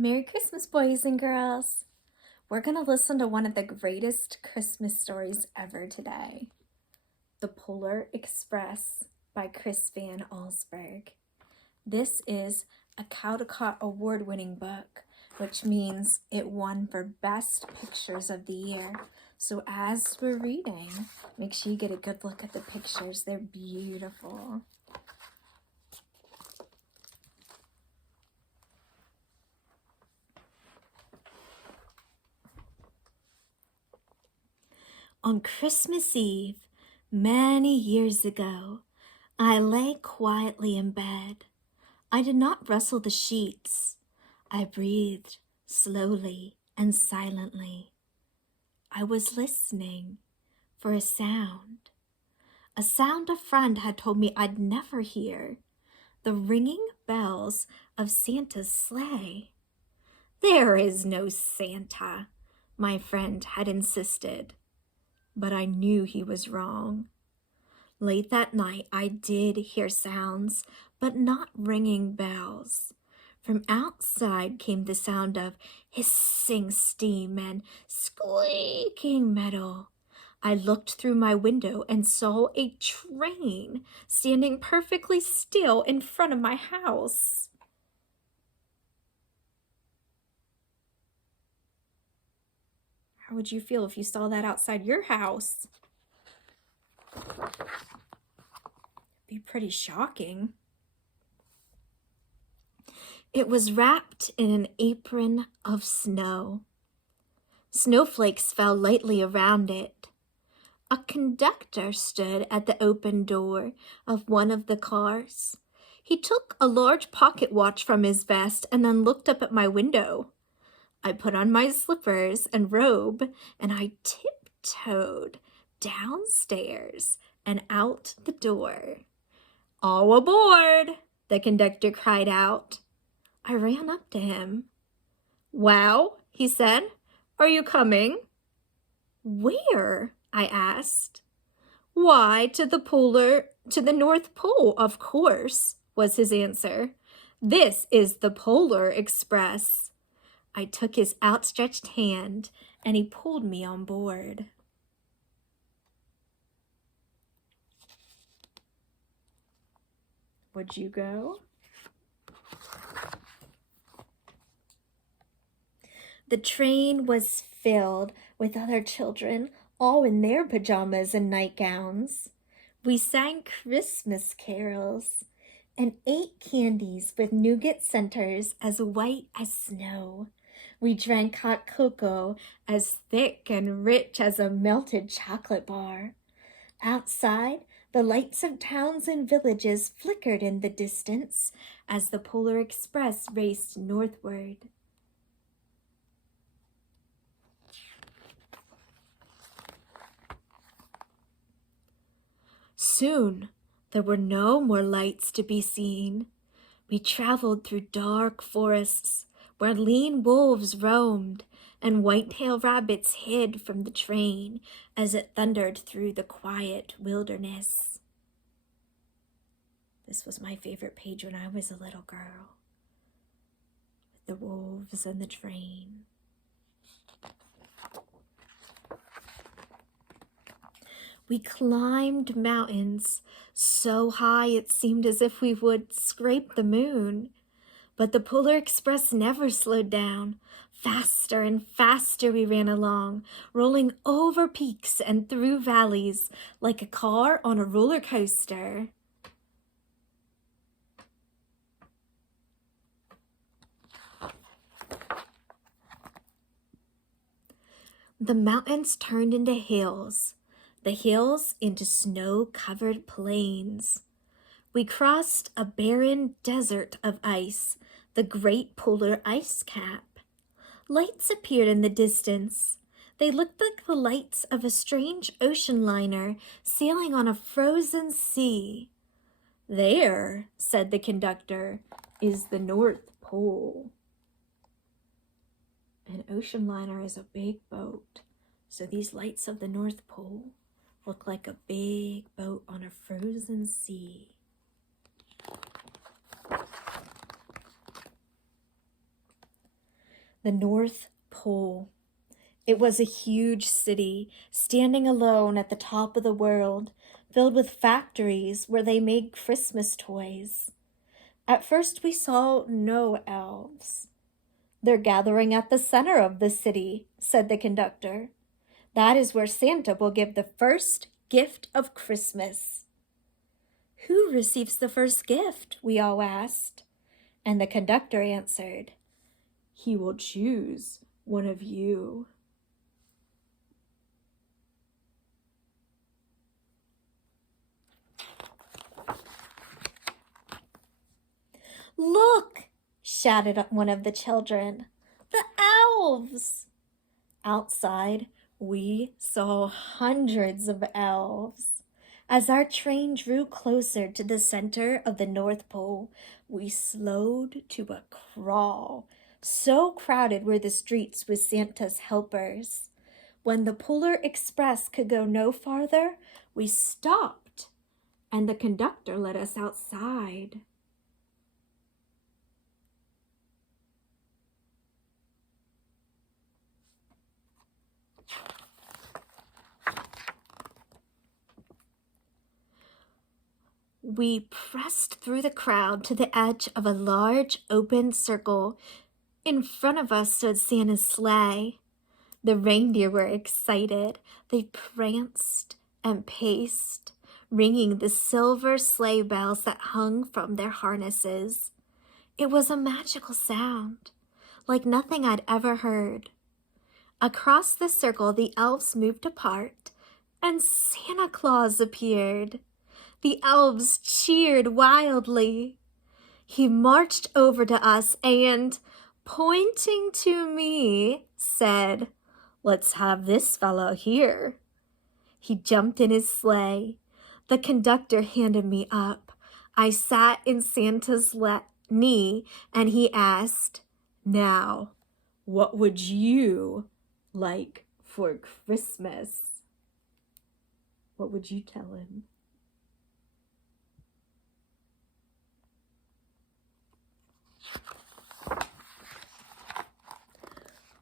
Merry Christmas, boys and girls! We're going to listen to one of the greatest Christmas stories ever today, The Polar Express by Chris Van Allsburg. This is a Caldecott Award-winning book, which means it won for Best Pictures of the Year. So as we're reading, make sure you get a good look at the pictures. They're beautiful. On Christmas Eve, many years ago, I lay quietly in bed. I did not rustle the sheets. I breathed slowly and silently. I was listening for a sound a friend had told me I'd never hear, the ringing bells of Santa's sleigh. "There is no Santa," my friend had insisted. But I knew he was wrong. Late that night, I did hear sounds, but not ringing bells. From outside came the sound of hissing steam and squeaking metal. I looked through my window and saw a train standing perfectly still in front of my house. How would you feel if you saw that outside your house? It'd be pretty shocking. It was wrapped in an apron of snow. Snowflakes fell lightly around it. A conductor stood at the open door of one of the cars. He took a large pocket watch from his vest and then looked up at my window. I put on my slippers and robe, and I tiptoed downstairs and out the door. "All aboard!" the conductor cried out. I ran up to him. "Well," he said, "are you coming?" "Where?" I asked. "Why, to the North Pole, of course," was his answer. "This is the Polar Express." I took his outstretched hand, and he pulled me on board. Would you go? The train was filled with other children, all in their pajamas and nightgowns. We sang Christmas carols and ate candies with nougat centers as white as snow. We drank hot cocoa as thick and rich as a melted chocolate bar. Outside, the lights of towns and villages flickered in the distance as the Polar Express raced northward. Soon, there were no more lights to be seen. We traveled through dark forests where lean wolves roamed and white-tailed rabbits hid from the train as it thundered through the quiet wilderness. This was my favorite page when I was a little girl, with the wolves and the train. We climbed mountains so high it seemed as if we would scrape the moon. But the Polar Express never slowed down. Faster and faster we ran along, rolling over peaks and through valleys like a car on a roller coaster. The mountains turned into hills, the hills into snow-covered plains. We crossed a barren desert of ice, the great polar ice cap. Lights appeared in the distance. They looked like the lights of a strange ocean liner sailing on a frozen sea. "There," said the conductor, "is the North Pole." An ocean liner is a big boat, so these lights of the North Pole look like a big boat on a frozen sea. The North Pole. It was a huge city, standing alone at the top of the world, filled with factories where they made Christmas toys. At first we saw no elves. "They're gathering at the center of the city," said the conductor. "That is where Santa will give the first gift of Christmas." "Who receives the first gift?" we all asked. And the conductor answered, "He will choose one of you." "Look!" shouted one of the children. "The elves!" Outside, we saw hundreds of elves. As our train drew closer to the center of the North Pole, we slowed to a crawl. So crowded were the streets with Santa's helpers. When the Polar Express could go no farther, we stopped, and the conductor let us outside. We pressed through the crowd to the edge of a large open circle. In front of us stood Santa's sleigh. The reindeer were excited. They pranced and paced, ringing the silver sleigh bells that hung from their harnesses. It was a magical sound, like nothing I'd ever heard. Across the circle, the elves moved apart, and Santa Claus appeared. The elves cheered wildly. He marched over to us and, pointing to me, said, "Let's have this fellow here." He jumped in his sleigh. The conductor handed me up. I sat in Santa's knee, and he asked, "Now, what would you like for Christmas?" What would you tell him?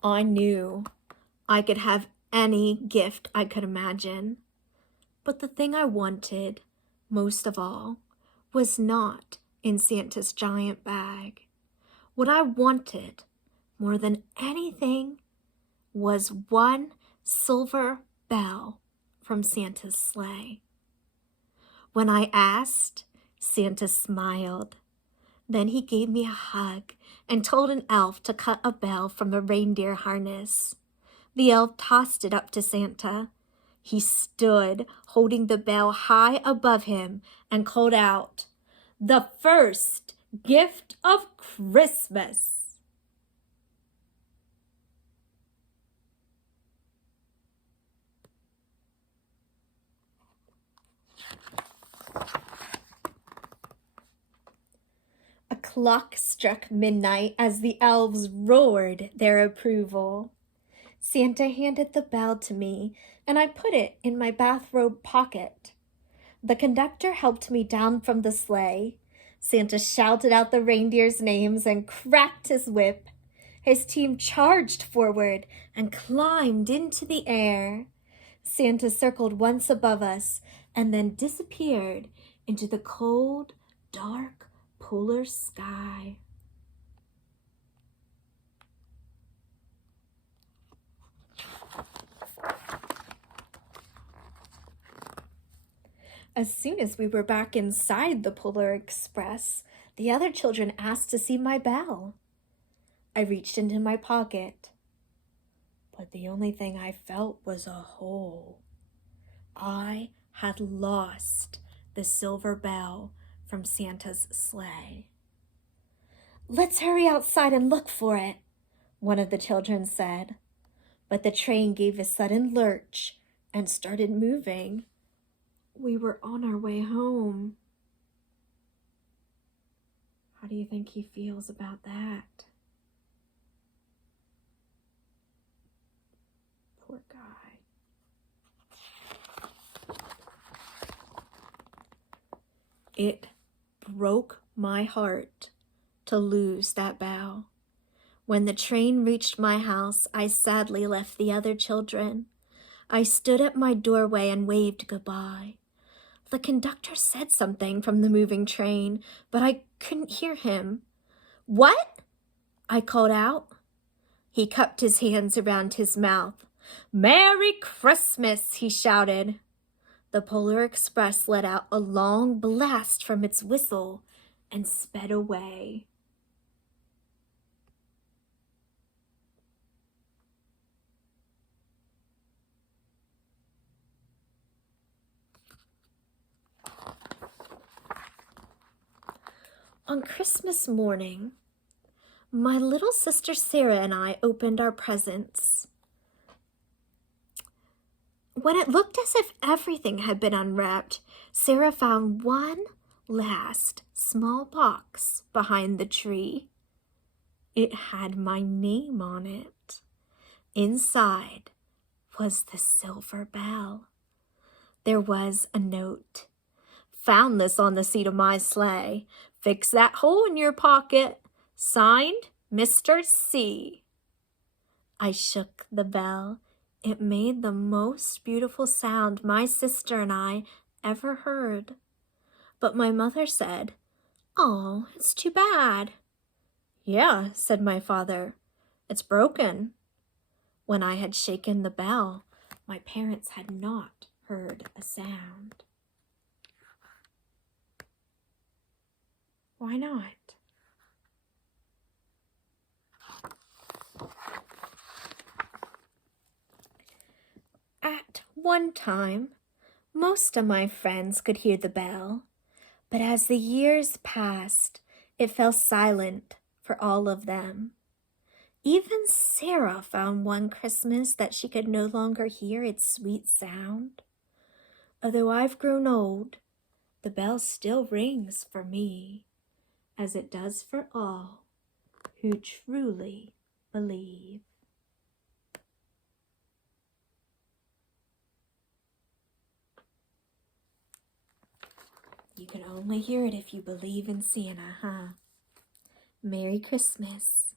I knew I could have any gift I could imagine. But the thing I wanted, most of all, was not in Santa's giant bag. What I wanted, more than anything, was one silver bell from Santa's sleigh. When I asked, Santa smiled. Then he gave me a hug and told an elf to cut a bell from a reindeer harness. The elf tossed it up to Santa. He stood, holding the bell high above him, and called out, "The first gift of Christmas!" A clock struck midnight as the elves roared their approval. Santa handed the bell to me, and I put it in my bathrobe pocket. The conductor helped me down from the sleigh. Santa shouted out the reindeers' names and cracked his whip. His team charged forward and climbed into the air. Santa circled once above us and then disappeared into the cold, dark polar sky. As soon as we were back inside the Polar Express, the other children asked to see my bell. I reached into my pocket, but the only thing I felt was a hole. I had lost the silver bell from Santa's sleigh. "Let's hurry outside and look for it," one of the children said. But the train gave a sudden lurch and started moving. We were on our way home. How do you think he feels about that? Poor guy. It broke my heart to lose that bell. When the train reached my house, I sadly left the other children. I stood at my doorway and waved goodbye. The conductor said something from the moving train, but I couldn't hear him. "What?" I called out. He cupped his hands around his mouth. "Merry Christmas," he shouted. The Polar Express let out a long blast from its whistle and sped away. On Christmas morning, my little sister Sarah and I opened our presents. When it looked as if everything had been unwrapped, Sarah found one last small box behind the tree. It had my name on it. Inside was the silver bell. There was a note. "Found this on the seat of my sleigh. Fix that hole in your pocket. Signed, Mr. C." I shook the bell. It made the most beautiful sound my sister and I ever heard. But my mother said, "Oh, it's too bad." "Yeah," said my father, "it's broken." When I had shaken the bell, my parents had not heard a sound. Why not? At one time, most of my friends could hear the bell, but as the years passed, it fell silent for all of them. Even Sarah found one Christmas that she could no longer hear its sweet sound. Although I've grown old, the bell still rings for me, as it does for all who truly believe. You can only hear it if you believe in Santa, huh? Merry Christmas.